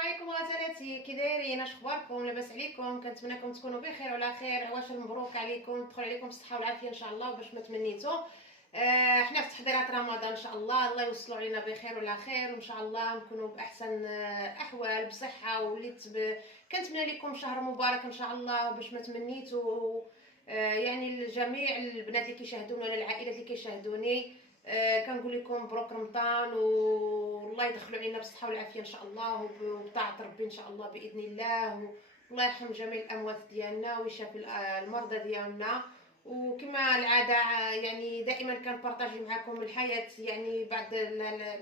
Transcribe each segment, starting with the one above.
عليكم غزالاتي، كي دايرين؟ اش اخباركم؟ لاباس عليكم؟ كنتمنىكم تكونوا بخير وعلى خير. عواشر مبروك عليكم، تدخل عليكم الصحه والعافيه ان شاء الله باش ما تمنيتوا. احنا في تحضيرات رمضان ان شاء الله، الله يوصلوا علينا بخير وعلى خير وان شاء الله نكونوا باحسن احوال بصحه. وليت كنتمنى لكم شهر مبارك ان شاء الله باش ما تمنيتوا. يعني لجميع البنات اللي كيشاهدونا ولا العائلات اللي كيشاهدوني، كنقول لكم مبروك رمضان والله يدخلوا علينا بالصحه والعافيه ان شاء الله وبطاعه ربي ان شاء الله باذن الله. والله يرحم جميع الاموات ديالنا ويشافي المرضى ديالنا. وكما العاده يعني دائما كنبارطاجي معكم الحياه، يعني بعد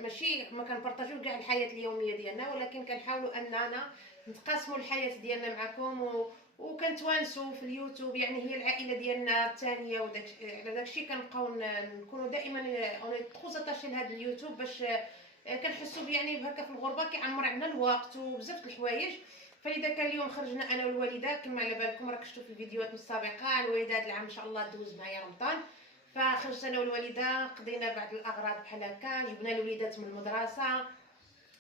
ماشي ما كنبارطاجيو كاع الحياه اليوميه ديالنا، ولكن كنحاولوا اننا نتقاسموا الحياه ديالنا معكم وكنتوانسوا في اليوتيوب. يعني هي العائله ديالنا الثانيه، وداك على داكشي كنبقاو نكونوا دائما اوني تروز اتاشي لهذا اليوتيوب باش كنحسوا يعني بهكا في الغربه كيعمر علينا الوقت وبزاف د الحوايج. فلذا كان اليوم خرجنا انا والوالده، كما على بالكم راك شفتوا في الفيديوهات السابقه. الوالده هذا العام ان شاء الله دوز معايا رمضان، فخرجت انا والوالده قضينا بعض الاغراض بحال هكا، جبنا الوليدات من المدرسه.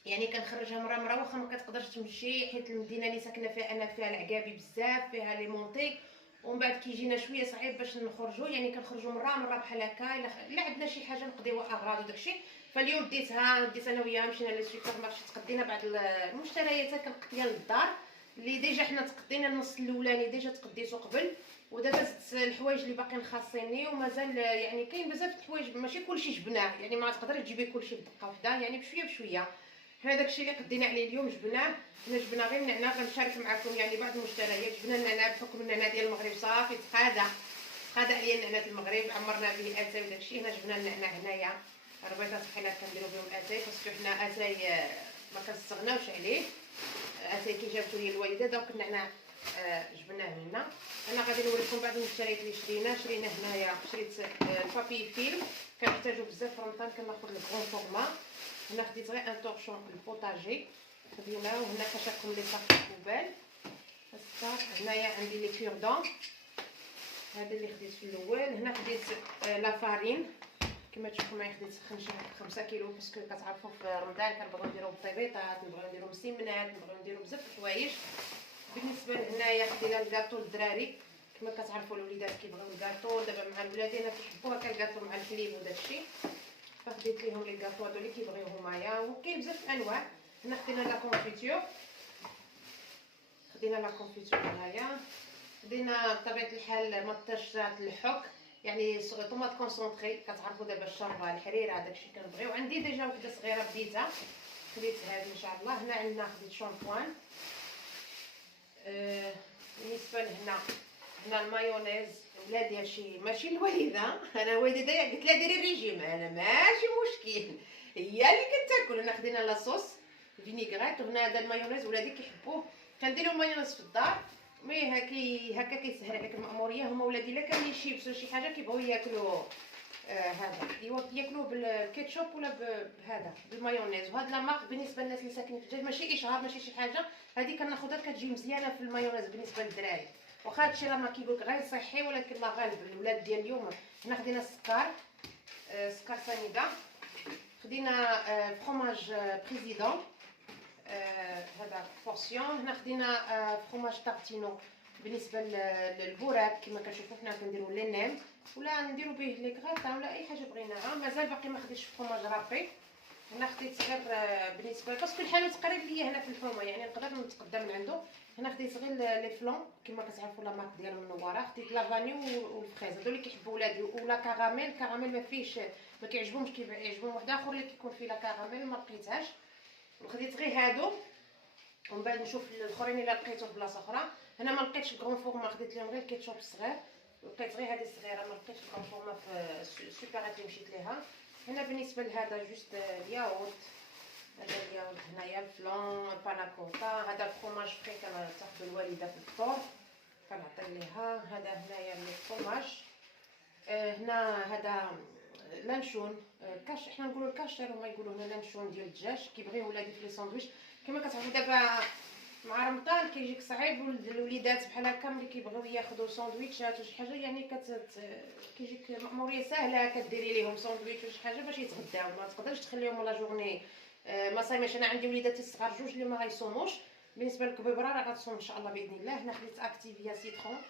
يعني كنخرجها مره واخا ما كتقدرش تمشي، حيت المدينه اللي ساكنه فيها انا فيها العقابي بزاف، فيها لي مونطي، ومن بعد كيجينا شويه صعيب باش نخرجوا. يعني كنخرجوا مره بحال هكا الا عندنا شي حاجه نقضيو اغراض وداكشي. فاليوم ديت انا وياها مشينا للسوبر مارشي، تقدينا بعض المشتريات كنقضيها للدار، اللي ديجا حنا تقدينا النص الاولاني ديجا تقديتو قبل. ودابا زدت الحوايج اللي باقيين خاصيني ومازال، يعني كاين بزاف د الحوايج ماشي كلشي جبناه، يعني ما تقدريش تجيبي كلشي بدقه واحده، يعني بشويه. حنا داكشي اللي قدينا عليه اليوم جبناه. حنا جبنا غير النعناع، غنشارك معكم يعني بعض المشتريات. جبنا النعناع بحكم النعناع ديال المغرب صافي تقادا عليا النعناع ديال المغرب، عمرنا به اتاي وداكشي. هنا جبنا النعناع هنايا ربيطات بحال هكا نديرو بهم اتاي، باسكو حنا اتاي ما كنستغناوش عليه. اتاي كي جابتو لي الوالده دونك النعناع جبناه هنا. انا غادي نوريكم بعض المشتريات اللي شرينا هنايا. شريت البابي فيلم، كنحتاجو بزاف في رمضان، كناخذ الكرون فورما. هنا خديت غير ان طورشون البوطاجي خديناه، وهنا كشاكم لي صاف الكوبال. هنايا عندي لي كيردون، هذا اللي خديت في الاول. هنا خديت لا فارين، كما تشوفوا معايا خديت 5 كيلو، باسكو كتعرفوا في رمضان كنبغيو نديرو بالطيبيطات، نبغيو نديرو مسمنات، نبغيو نديرو بزاف د الحوايج. بالنسبه لهنايا خدينا الكاطو للدراري، كما كتعرفوا الوليدات كيبغيو الكاطو، دابا مع الولادين كيحبوا هكا الكاطو مع الحليب وداكشي، فخديت ليهم لي كاطو هادو اللي كيبغيوهم معايا. وكاين بزاف الانواع. هنا خدينا لا كونفيتور، هنايا خدينا بطبيعه الحال مطاجات الحك، يعني طوماط كونسونطري، كتعرفوا دابا الشوربه الحريره داكشي كنبغيو. عندي ديجا وحده صغيره بديتها، خديت هذه ان شاء الله. هنا عندنا خديت شامبوان. بالنسبه هنا المايونيز، ولادي ماشي الوالده، انا الوالده قلت لها ديري ريجيم، انا ماشي مشكل، هي اللي كتاكل. هنا خدينا لاصوص فينيغريت، وهنا هذا المايونيز ولادي كيحبوه. كنديروا المايونيز في الدار، مي هكا كيسهل عليك المأموريه. هما ولادي الا كان يشيبسوا شي حاجه كيبغيو ياكلوا هذا ياكلوه بالكيتشوب ولا بهذا بالمايونيز. وهذا لا مارك بالنسبه للناس اللي ساكنين في الدجاج، ماشي اشهار ماشي شي حاجه، هذه كناخذها كتجي مزيانه في المايونيز بالنسبه للدراري. واخا هادشي راه ما كيقولك غير صحي، ولكن الله غالب الولاد ديال اليوم. هنا خدينا السكر، سكر سنيده. خدينا فروماج بريزيدون، هذا بورسيون. هنا خدينا فروماج تارتينو بالنسبه للبوراك، كما كتشوفوا حنا كنديروا لي نيم ولا نديروا به لي كغاطا ولا اي حاجه بغيناها. مازال باقي ما خديتش فروماج رابي. هنا خديت غير بالنسبه باسكو الحانوت قريب ليا هنا في الحومه، يعني نقدر نتقدم من عنده. هنا خديت غير لي فلون، كما كتعرفوا لا مارك ديالهم منوره. خديت لافاني والفريز، هادو اللي كيحبوا ولادي، ولا كراميل. ما فيهش، ما كيعجبهمش، كيعجبهم واحد اخر اللي كيكون فيه لا كراميل، ما لقيتهاش. وخديت غير هادو، ومن بعد نشوف الاخرين الا لقيتهم في بلاصه اخرى. هنا ما لقيتش الكرون فورما، خديت لهم غير الكيتشوب الصغير، لقيت غير هذه الصغيره، ما لقيتش الكرون فورما في السوبرات اللي مشيت ليها. هنا بالنسبه لهذا جوست الياغورت، هذا الياغورت هنايا الفلون باناكوتا. هذا الفرomاج فري كتاخذ الوالده في الفطور كنعطي ليها. هذا هنايا الفرomاج. هنا هذا لانشون كاش، حنا نقولوا الكاشير وما يقولوا هنا لانشون ديال الدجاج، كيبغيو ولادي في لي ساندويتش. كما كتعرفوا دابا مع رمضان كيجيك صعيب، الوليدات بحال هكا ملي كيبغيو ياخذوا ساندويتشات وشي حاجه، يعني كيجيك مأموريه ساهله، كديري ليهم ساندويتش وشي حاجه باش يتغداو، ما تقدرش تخليهم لا جورني ما صايماش. انا عندي وليداتي الصغار جوج اللي ما غيصوموش. بالنسبه للكبيبره راه غتصوم ان شاء الله باذن الله. هنا خديت اكتيفيا سيترون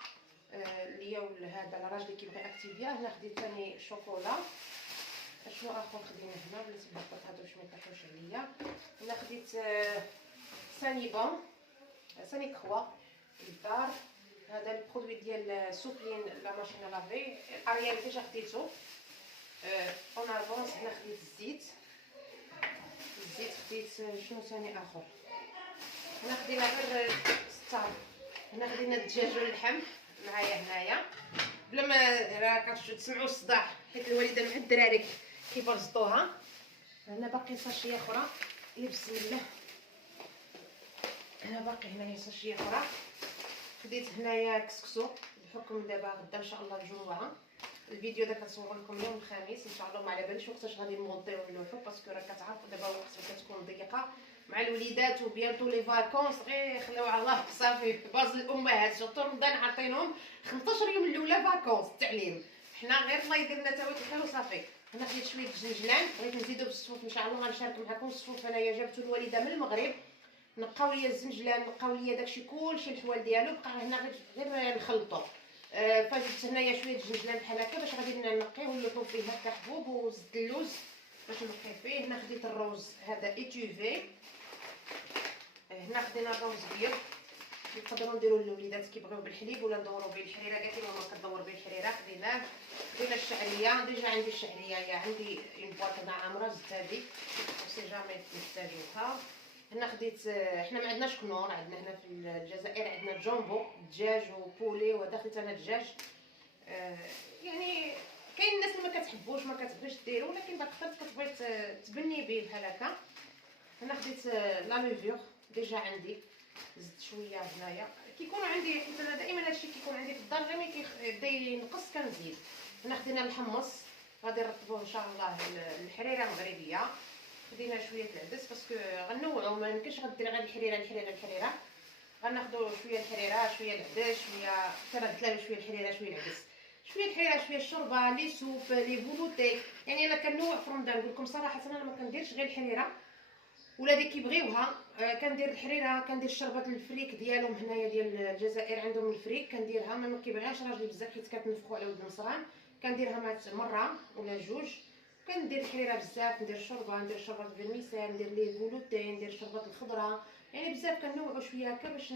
ليا هذا الراجل اللي كيبغي اكتيفيا. هنا خديت ثاني شوكولا. شنو اخر خدينا هنا بلاتي البطاط هادو باش ما يطيحوش عليا. هنا خديت سانيبون ساني كخوا للدار. هذا البرودوي ديال سوبلين لا ماشين لافي. اريال ديجا خديتو اون افونس. هنا خديت الزيت خديت شنو ثاني اخر. هنا خدينا غير 6. هنا خدينا الدجاج واللحم معايا هنايا بلا ما راه كتسمعوا الصداع حيت الوالده مع الدراري كيبرزطوها. هنا باقي ساشيه اخرى بسم الله. هنا باقي هنايا ساشيه اخرى. خديت هنايا كسكسو بحكم دابا غدا ان شاء الله الجمعه. الفيديو دا كنصور لكم يوم الخميس ان شاء الله. ما على باليش وقتاش غادي نمونطيو ونلوحو باسكو راه كتعرفوا دابا الوقت كتكون ضيقه مع الوليدات وبيانتو لي فاكونس. غير خليو على الله صافي. باز الامهات سورتو رمضان عاطينهم 15 يوم الاولى فاكونس التعليم. حنا غير الله يدير لنا تاويت الخير وصافي. هنا خديت شويه الجنجلان بغيت نزيدو بالصفوف ان شاء الله. غنشارك معكم الصفوف. انايا جابتو الوالده من المغرب نقاو ليا الزنجلان نقاو ليا داكشي كلشي الحوال ديالو. بقى هنا غير نخلطو. فجبت هنايا شويه الجنجلان بحال هكا باش غادي نقيه ونلوحو فيه هكا حبوب وزيت اللوز باش نقيه فيه. هنا خديت الروز هذا ايتوفي. هنا خدينا الروز ابيض. نقدروا نديروا للوليدات كيبغيو بالحليب ولا ندوروا به الحريره. قالت لي ماما كدور به الحريره. خديناه. خدينا الشعريه. ديجا عندي الشعريه عندي اون بواط هنا عامره زدت هذه سي جامي نحتاجوها. هنا خديت حنا ما عندناش كنور. عندنا هنا في الجزائر عندنا جامبو دجاج وبولي. وهذا خديت انا دجاج. يعني كاين الناس اللي ما كتحبوش ما كتبغيش ديرو ولكن باقي كتبغي تبني به بحال هكا. هنا خديت لا لوفور ديجا عندي زدت شويه هنايا. كيكونوا عندي حيت انا دائما هادشي كيكون عندي في الدار غير ملي كيبدا ينقص كنزيد. هنا خدينا الحمص غادي نرطبوه ان شاء الله الحريره مغربيه. خدينا شويه العدس باسكو غنوعو ما يمكنش غدير غير الحريره. غناخذوا شويه الحريره شويه العدس شويه كنبدلوا شويه الحريره شويه العدس شويه الحريره شويه الشوربه لي سوب لي فولوتي. يعني انا كنوع في رمضان. نقول لكم صراحه انا ما كنديرش غير الحريره ولادي كيبغيوها. كندير الحريره كندير الشربات الفريك ديالهم هنايا ديال الجزائر عندهم الفريك كنديرها. ما كيبغيهاش راجلي بزاف حيت كتنفخوا على ولد المصران. كنديرها مره ولا جوج. كندير الحريره بزاف. ندير الشوربه ندير شوربه الفيرميسيل ندير لي فولوتي ندير الشوربات الخضراء. يعني بزاف كنوعوا شويه هكا باش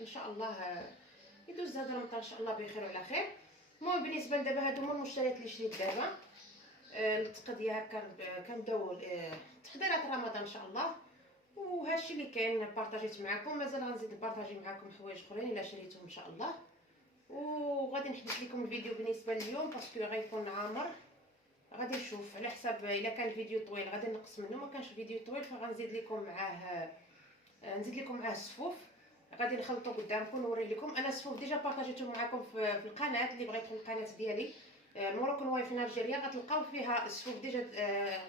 ان شاء الله يدوز هذا رمضان ان شاء الله بخير وعلى خير. المهم بالنسبه لدابا هادو هما المشتريات اللي شريت دابا. التقضيه هكا كنبداو تحضيرات رمضان ان شاء الله. وهادشي اللي كاين بارطاجيت معكم. مازال غنزيد نبارطاجي معكم حوايج اخرين الا شريتهم ان شاء الله. وغادي نحدث لكم الفيديو بالنسبه لليوم باسكو غيكون عامر. غادي نشوف على حساب الا كان الفيديو طويل غادي نقص منه. ما كانش فيديو طويل فغنزيد لكم معاه الصفوف. غادي نخلطو قدامكم نوريه لكم. انا الصفوف ديجا بارطاجيتهم معكم في القناه. اللي بغى يدخل القناه ديالي مروكن وايف نيجيريا غتلقاو فيها الصفوف ديجا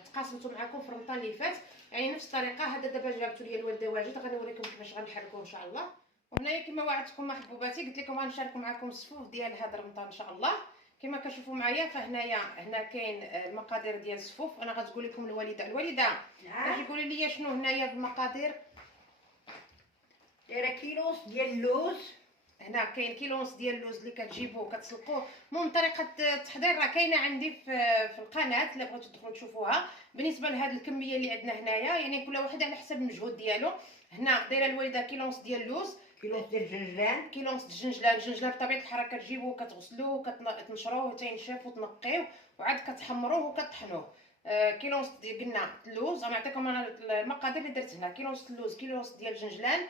تقاسمتو معكم في رمضان اللي فات. يعني نفس الطريقه. هذا دابا جابتو ليا الوالده واجد غنوريكم كيفاش غنحركوه ان شاء الله. وهنايا كما وعدتكم محبوباتي قلت لكم غنشاركوا معكم الصفوف ديال هذا رمضان ان شاء الله. كما كتشوفوا معايا هنا كاين المقادير ديال الصفوف. انا غتقول لكم الوالده غادي تقولي لي شنو هنايا في المقادير. دايره كيلو ونص ديال اللوز. هنا كاين كيلو ونص ديال اللوز اللي كتجيبوه كتسلقوه. المهم طريقه التحضير راه كاينه عندي في القناه الا بغيتو تدخلوا تشوفوها. بالنسبه لهاد الكميه اللي عندنا هنايا يعني كل واحد على حسب المجهود ديالو. هنا دايره الوالده كيلو ونص ديال اللوز كيلو ونص ديال الجنجلان. كيلو ونص الجنجلان بطبيعه الحال كتجيبوه كتغسلوه كتنشروه تينشف وتنقيوه وعاد كتحمروه وكطحنوه. كيلو ونص قلنا اللوز. غنعطيكم انا المقادير اللي درت هنا. كيلو ونص اللوز كيلو ونص ديال الجنجلان.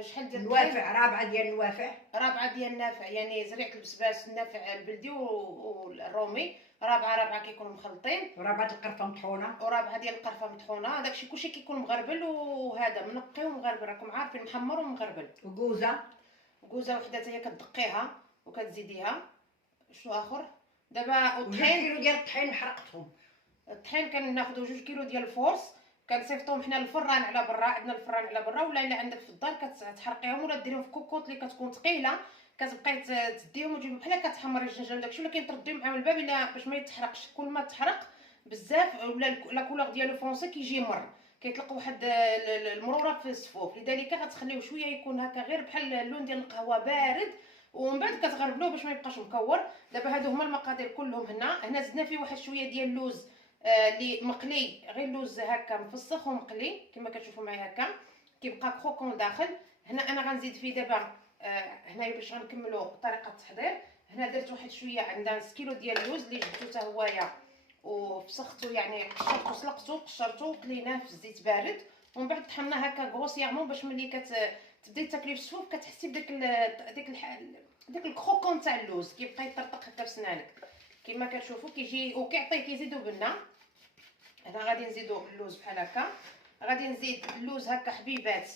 شحال ديال النوافع رابعه ديال النوافع. رابعه ديال النافع يعني زريعه البسباس النافع البلدي والرومي. رابعه كيكونوا مخلطين. ورابعه القرفه مطحونه. ورابعه ديال القرفه مطحونه. داكشي كلشي كيكون مغربل وهذا منقي ومغربل راكم عارفين محمر ومغربل. وكوزه وحده حتى هي كتدقيها وكتزيديها. شنو اخر دابا والطحين كيلو ديال الطحين حرقتهم. الطحين كناخذوا 2 كيلو ديال الفورس كنصيفطوهم حنا للفران على برا. عندنا الفران على برا ولا الا عندك في الدار كتحرقيهم ولا ديريهم في كوكوط اللي كتكون ثقيله. كتبقاي تديهم وتجيبهم بحال كتحمري الجنجان داكشي ولكن ترديهم معاهم الباب الا باش ما يتحرقش. كل ما تحرق بزاف ولا لا كولور ديالو فونسي كيجي مر. كيطلق واحد المروره في الصفوف، لذلك غتخليوه شويه يكون هكا غير بحال اللون ديال القهوه بارد، ومن بعد كتغربلوه باش ما يبقاش مكور. دابا هادو هما المقادير كلهم. هنا زدنا فيه واحد شويه ديال اللوز اللي مقلي، غير اللوز هكا مفسخ ومقلي كما كتشوفوا معايا هكا، كيبقى كروكون داخل. هنا انا غنزيد فيه دابا هنايا باش غنكملوا طريقه التحضير. هنا درت واحد شويه، عندنا نص كيلو ديال اللوز اللي جبتو حتى هويا وفسختو، يعني قشرتو سلقتو قشرتو قليناه في الزيت بارد، ومن بعد طحناه هكا غوسيامون باش ملي تبداي تاكلي في السفوف كتحسي بداك داك الكروكون تاع اللوز، كيبقى يطرطق هكا في سنانك كما كتشوفوا كيجي كيزيدو بنا. هنا غادي نزيدو اللوز بحال هكا، غادي نزيد اللوز هكا حبيبات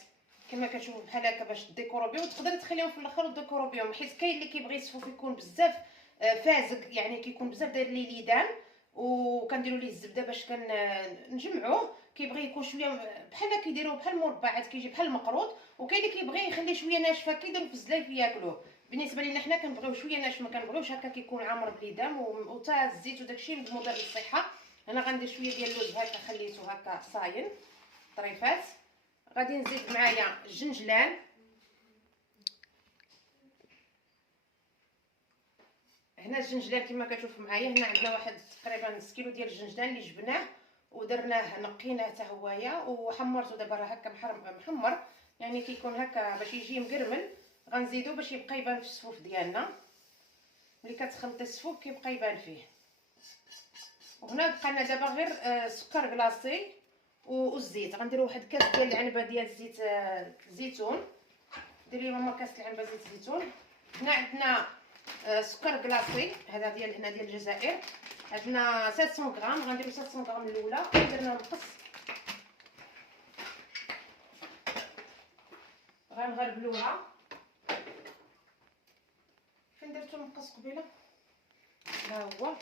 كما كتشوفوا بحال هكا باش ديكورو بهم، وتقدر تخليهم في الاخر وديكورو بهم، حيت كاين اللي كيبغي السفوف يكون بزاف فازق، يعني كيكون بزاف داير ليه ليدان، وكنديروا ليه الزبده باش كنجمعوه. كيبغي يكون شويه بحال كيديروه بحال المربعات، كيجي بحال المقروط. وكاين اللي كيبغي يخليه شويه ناشفه كيديروا في الزلايف ياكلوه. بالنسبه لينا حنا كنبغيو شويه ناشف، ما كنبغيوش هكا كيكون عامر بليدام، وتا الزيت وداكشي مضر للصحه. انا غندير شويه ديال اللوز هكا خليته هكا صاين طريفات. غادي نزيد معايا الجنجلان، هنا الجنجلان كما كتشوفوا معايا. هنا عندنا واحد تقريبا نص كيلو ديال الجنجلان اللي جبناه ودرناه نقيناه حتى هويا وحمرته. دابا راه هكا محمر، يعني كيكون هكا باش يجي مقرمل. غنزيدو باش يبقى يبان في السفوف ديالنا، ملي كتخلطي السفوف كيبقى يبان فيه. وهنا بقى لنا دابا غير سكر كلاصي والزيت. غنديروا واحد كاس ديال العنبه ديال زيت الزيتون، ديري ماما كاس العنبه زيت الزيتون. هنا عندنا سكر كلاصي، هذا ديال هنا ديال الجزائر، عندنا 700 غرام. غنديروا 700 غرام الاولى، درنا نقص غنغربلوها. فين درتو المقص قبيله؟ ها هو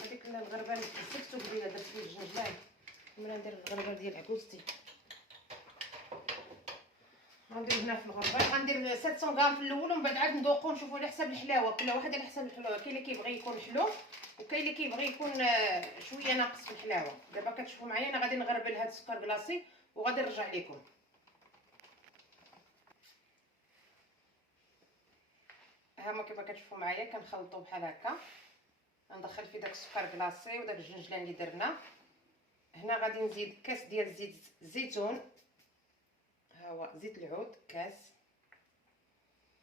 هذيك الغربه اللي كسرتو قبيله، درت فيه الجنجلان. ملي ندير الغربه ديال عكوزتي غندير هنا في الغربه، غندير 700 غرام في الاول، ومن بعد عاد ندوقو نشوفوا على حساب الحلاوه، كل واحد على حساب الحلاوه. كاين اللي كيبغي يكون حلو وكاين اللي كيبغي يكون شويه ناقص في الحلاوه. دابا كتشوفوا معايا انا غادي نغربل هذا السكر كلاصي وغادي نرجع لكم. هما كما كتشوفوا معايا كنخلطوا بحال هكا، ندخل فيه داك السكر كلاصي وداك الجنجلان اللي درنا. هنا غادي نزيد كاس ديال زيت الزيتون، ها هو زيت العود كاس،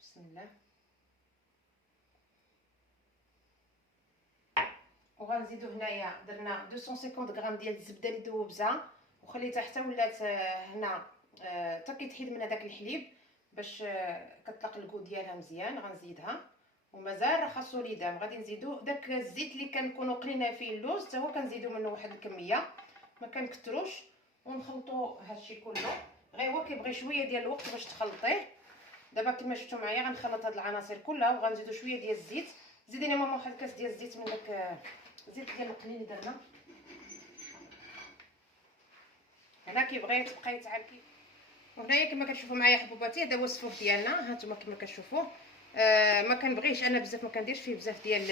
بسم الله. وغنزيدو هنايا درنا 250 غرام ديال الزبده اللي دوبزها وخليتها حتى ولات هنا حتى كيتحيد من هذاك الحليب باش كتطلق الكو ديالها مزيان. غنزيدها ومازال راه خاصو ليدام. غادي نزيدو داك الزيت اللي كنكونوا قلينا فيه اللوز حتى هو كنزيدو منه واحد الكميه، ما كنكثروش، ونخلطوا هادشي كله. غير هو كيبغي شويه ديال الوقت باش تخلطيه. دابا كما شفتوا معايا غنخلط هاد العناصر كلها وغنزيدو شويه ديال الزيت. زيدي لي ماما واحد كاس ديال الزيت من داك الزيت ديال القليل اللي درنا. هنا كيبغي تبقاي تعركي. وهنايا كما كتشوفوا معايا حبوباتي، هذا هو السفوف ديالنا. هانتوما كما كتشوفوا ما كنبغيش انا بزاف، ما كنديرش فيه بزاف ديال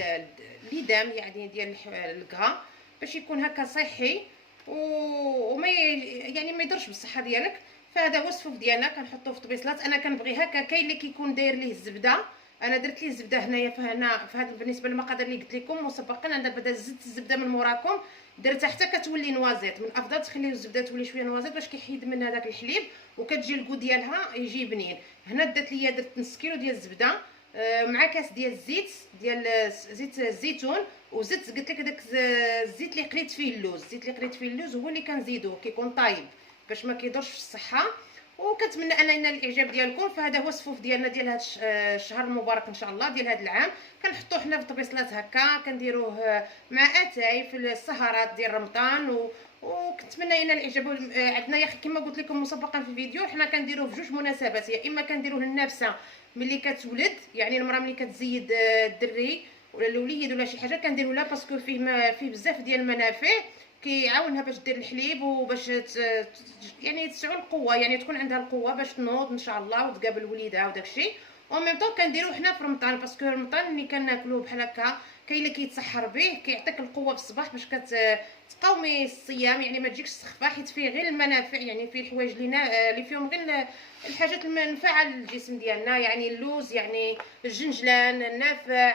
الليدام، يعني ديال الكغا، باش يكون هكا صحي وما يعني ما يضرش بالصحه ديالك. فهذا هو السفوف ديالنا كنحطوه في طبيصلات. انا كنبغي هكا. كاين اللي كيكون داير ليه الزبده، انا درت ليه الزبده هنايا فهنا في هذا بالنسبه للمقادير اللي قلت لكم مسبقا. انا دابا زدت الزبده من موراكم درتها حتى كتولي نوازيط. من الافضل تخليو الزبده تولي شويه نوازيط باش كيحيد من هذاك الحليب وكتجي الكو ديالها يجي بنين. هنا درت ليا درت نص كيلو ديال الزبده مع كاس ديال الزيت ديال زيت الزيتون، وزدت قلت لك داك الزيت اللي قليت فيه اللوز. الزيت اللي قليت فيه اللوز هو اللي كنزيدوه، كيكون طايب باش ما كيضرش في الصحه. وكنتمنى ان ينال الاعجاب ديالكم. فهذا هو السفوف ديالنا ديال هذا الشهر المبارك ان شاء الله ديال هذا العام. كنحطوه حنا في طبيصلات هكا، كنديروه مع اتاي في السهرات ديال رمضان وكنتمنى ينال الاعجاب. عندنا يا اخي كما قلت لكم مسبقا في الفيديو، حنا كنديروه في جوج مناسبات. يا اما كنديروه للنافسه ملي كتولد، يعني المراه ملي كتزيد الدري ولا الوليد ولا شي حاجه كنديروا لها باسكو فيه بزاف ديال المنافع، كيعاونها باش دير الحليب وباش يعني تسعو القوه، يعني تكون عندها القوه باش تنوض ان شاء الله وتقابل وليدها وداكشي. وميم طون كنديروه حنا في رمضان، باسكو رمضان ملي كناكلوه بحال هكا كاين اللي كيتسحر به كيعطيك القوه في الصباح باش كتقاومي الصيام، يعني ما تجيكش السخفه، حيت فيه غير المنافع، يعني فيه الحوايج اللي فيهم غير الحاجات المنفعه للجسم ديالنا، يعني اللوز، يعني الجنجلان النافع،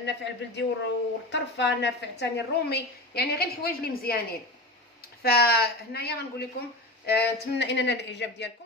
النافع البلدي والقرفه، النافع ثاني الرومي، يعني غير الحوايج اللي مزيانين. فهنايا غنقول لكم نتمنى ان نال الاعجاب ديالكم.